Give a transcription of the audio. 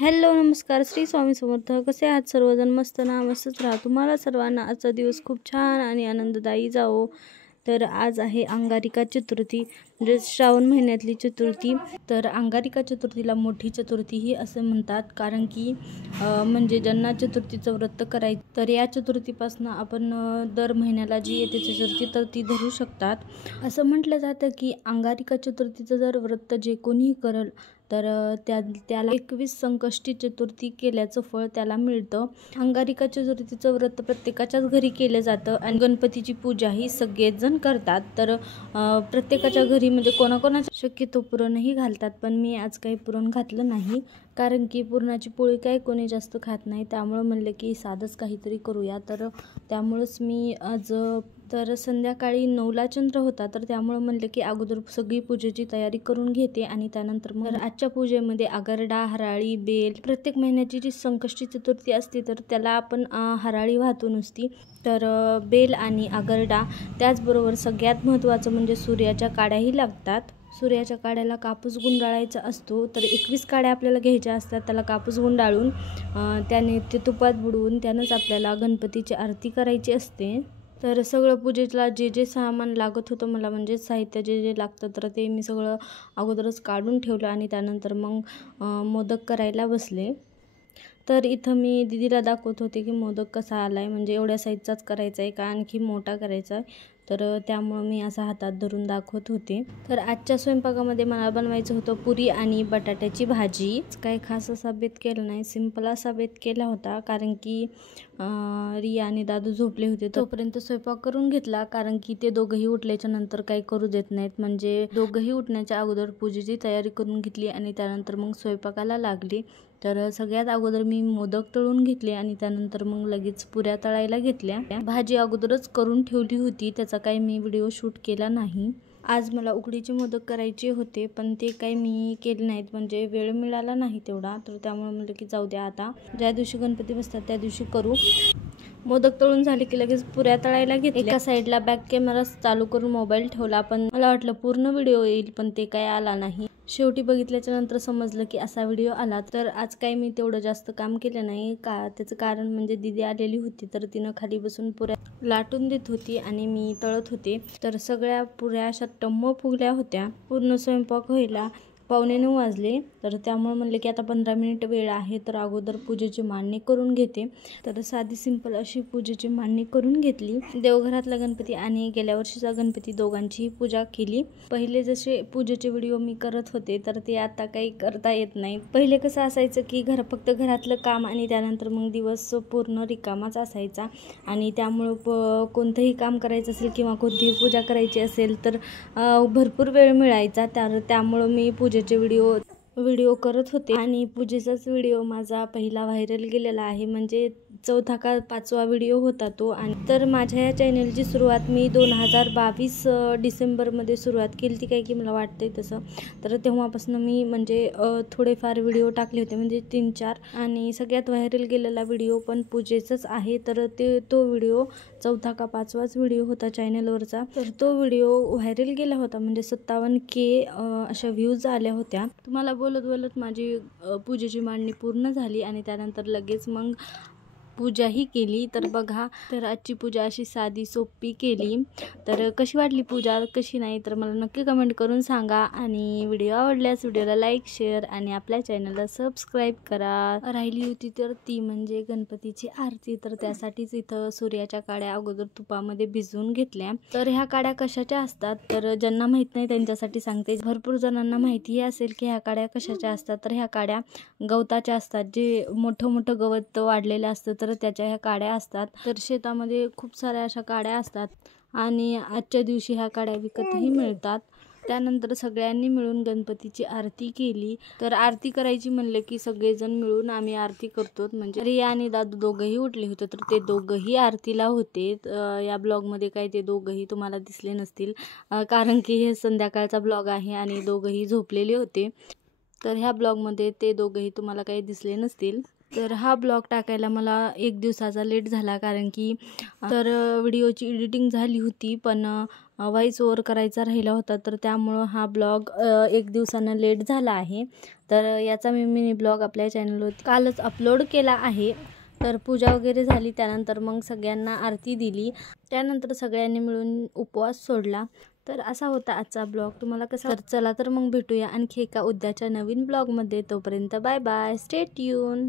Hello नमस्कार श्री स्वामी समर्थ. कसे आहात सर्वजण? मस्त ना? मस्तच राहा. तुम्हाला सर्वांना आजचा दिवस खूप छान आणि आनंददायी जावो. तर आज आहे अंगारिका चतुर्थी, म्हणजे श्रावण महिन्यातली चतुर्थी. तर अंगारिका चतुर्थीला मोठी चतुर्थीही असे म्हणतात, कारण की म्हणजे ज्यांना चतुर्थीचं व्रत करायचं तर या चतुर्थीपासून आपण दर महिन्याला जी येते चतुर्थी तर ती धरू शकतात. असं म्हटलं जातं की अंगारिका चतुर्थीचं जर व्रत जे कोणीही करल तर त्याला 21 संकष्टी चतुर्थी केल्याचं फळ त्याला मिळतं. अंगारिका चतुर्थीचं व्रत प्रत्येकाच्याच घरी केलं जातं आणि गणपतीची पूजा ही सगळेच जण करतात. तर प्रत्येकाच्या घरी म्हणजे कोणाकोणाच्या शक्यतो पुरणही घालतात, पण मी आज काही पुरण घातलं नाही, कारण की पुरणाची पोळी काही कोणी जास्त खात नाही. त्यामुळं म्हणलं की साधंच काहीतरी करूया. तर त्यामुळंच मी आज तर संध्याकाळी 9ला चंद्र होता, तर त्यामुळं म्हणलं की अगोदर सगळी पूजेची तयारी करून घेते आणि त्यानंतर मग आजच्या पूजेमध्ये आगरडा, हराळी, बेल, प्रत्येक महिन्याची जी संकष्टी चतुर्थी असते तर त्याला आपण हराळी वाहतो नुसती. तर बेल आणि आगरडा, त्याचबरोबर सगळ्यात महत्त्वाचं म्हणजे सूर्याच्या काड्याही लागतात. सूर्याच्या काड्याला कापूस गुंडाळायचा असतो, तर 21 काड्या आपल्याला घ्यायच्या असतात. त्याला कापूस गुंडाळून त्याने ते तुपात बुडवून त्यानंच आपल्याला गणपतीची आरती करायची असते. तर सगळं पूजेला जे जे सामान लागत होतं मला, म्हणजे साहित्य जे जे लागतं तर ते मी सगळं अगोदरच काढून ठेवलं आणि त्यानंतर मग मोदक करायला बसले. तर इथं मी दीदीला दाखवत होते की मोदक कसा आला आहे, म्हणजे एवढ्या साईजचाच करायचा आहे का आणखी मोठा करायचा आहे. तर त्यामुळं मी असा हातात धरून दाखवत होते. तर आजच्या स्वयंपाकामध्ये मला बनवायचं होतं पुरी आणि बटाट्याची भाजी. काही खास असा बेत केला नाही, सिंपल असा बेत केला होता, कारण की रिया आणि दादू झोपले होते तोपर्यंत स्वयंपाक करून घेतला, कारण की ते दोघंही उठल्याच्या नंतर काही करू देत नाहीत. म्हणजे दोघंही उठण्याच्या अगोदर पूजेची तयारी करून घेतली आणि त्यानंतर मग स्वयंपाकाला लागली. तर सगळ्यात अगोदर मी मोदक तळून घेतले आणि त्यानंतर मग लगेच पुऱ्या तळायला घेतल्या. भाजी अगोदरच करून ठेवली होती, त्याचा काही मी व्हिडिओ शूट केला नाही. आज मला उकडीचे मोदक करायचे होते, पण ते काही मी केले नाहीत, म्हणजे वेळ मिळाला नाही तेवढा. तर त्यामुळे म्हटलं की जाऊ द्या, आता ज्या दिवशी गणपती बसतात त्या दिवशी करू. मोदक तळून झाले की लगेच पुऱ्या तळायला घेतल्या. एका साईडला बॅक कॅमेरा चालू करून मोबाईल ठेवला, पण मला वाटलं पूर्ण व्हिडिओ येईल, पण ते काही आला नाही. शेवटी बघितल्याच्या नंतर समजलं की असा व्हिडिओ आला. तर आज काही मी तेवढं जास्त काम केलं नाही का, त्याचं कारण म्हणजे दीदी आलेली होती, तर तिनं खाली बसून पुऱ्या लाटून देत होती आणि मी तळत होते. तर सगळ्या पुऱ्या अशा टम्म फुगल्या होत्या. पूर्ण स्वयंपाक व्हायला 8:45 वाजले. तर त्यामुळे म्हणले की आता 15 मिनिट वेळ आहे, तर अगोदर पूजेची मांडणी करून घेते. तर साधी सिंपल अशी पूजेची मांडणी करून घेतली. देवघरातला गणपती आणि गेल्या वर्षीचा गणपती दोघांचीही पूजा केली. पहिले जसे पूजेचे व्हिडिओ मी करत होते तर ते आता काही करता येत नाही. पहिले कसं असायचं की फक्त घरातलं काम आणि त्यानंतर मग दिवस पूर्ण रिकामाच असायचा, आणि त्यामुळं कोणतंही काम करायचं असेल किंवा कोणतीही पूजा करायची असेल तर भरपूर वेळ मिळायचा. त्यामुळं मी पूजेचे व्हिडिओ करत होते आणि पूजेचाच व्हिडिओ माझा पहिला व्हायरल गेलेला आहे, म्हणजे 4था का 5वा व्हिडिओ होता तो. आणि तर माझ्या या चॅनलची सुरुवात मी 2022 डिसेंबरमध्ये सुरुवात केली ती, काय की मला वाटतंय तसं. तर तेव्हापासून मी म्हणजे थोडेफार व्हिडिओ टाकले होते, म्हणजे 3-4, आणि सगळ्यात व्हायरल गेलेला व्हिडिओ पण पूजेचाच आहे. तर तो व्हिडिओ 4था का 5वाच व्हिडिओ होता चॅनलवरचा. तर तो व्हिडिओ व्हायरल गेला होता, म्हणजे 57K अशा व्ह्यूज आल्या होत्या. तुम्हाला बोलत बोलत माझी पूजेची मांडणी पूर्ण झाली आणि त्यानंतर लगेच मग पूजाही केली. तर बघा, तर आजची पूजा अशी साधी सोपी केली. तर कशी वाटली पूजा, कशी नाही, तर मला नक्की कमेंट करून सांगा. आणि व्हिडिओ आवडल्यास व्हिडिओला लाईक, शेअर आणि आपल्या चॅनलला सबस्क्राईब करा. राहिली होती तर ती म्हणजे गणपतीची आरती. तर त्यासाठीच इथं सूर्याच्या काड्या अगोदर तुपामध्ये भिजवून घेतल्या. तर ह्या काड्या कशाच्या असतात, तर ज्यांना माहीत नाही त्यांच्यासाठी सांगते. भरपूर जणांना माहितीही असेल की ह्या काड्या कशाच्या असतात. तर ह्या काड्या गवताच्या असतात, जे मोठं गवत वाढलेलं असतं तर त्याच्या ह्या काड्या असतात. तर शेतामध्ये खूप साऱ्या अशा काड्या असतात आणि आजच्या दिवशी ह्या काड्या विकतही मिळतात. त्यानंतर सगळ्यांनी मिळून गणपतीची आरती केली. तर आरती करायची म्हणलं की सगळेजण मिळून आम्ही आरती करतो. म्हणजे रिया आणि दादू दोघंही उठले होते, तर ते दोघंही आरतीला होते. या ब्लॉगमध्ये काही ते दोघंही तुम्हाला दिसले नसतील, कारण की हे संध्याकाळचा ब्लॉग आहे आणि दोघंही झोपलेले होते. तर ह्या ब्लॉगमध्ये ते दोघंही तुम्हाला काही दिसले नसतील. तर हा ब्लॉग टाकायला मला 1 दिवसाचा लेट झाला, कारण की व्हिडिओची एडिटिंग झाली होती पण व्हॉइस ओव्हर करायचा राहिला होता, तर त्यामुळं हा ब्लॉग 1 दिवसानं लेट झाला आहे. तर याचा मी मिनी ब्लॉग आपल्या चॅनलवर कालच अपलोड केला आहे. तर पूजा वगैरे झाली, त्यानंतर मग सगळ्यांना आरती दिली, त्यानंतर सगळ्यांनी मिळून उपवास सोडला. तर असा होता आजचा ब्लॉग. तुम्हाला कसा? तर चला तर मग भेटूया आणखी एका उद्याच्या नवीन ब्लॉगमध्ये. तोपर्यंत बाय बाय, स्टे ट्यून.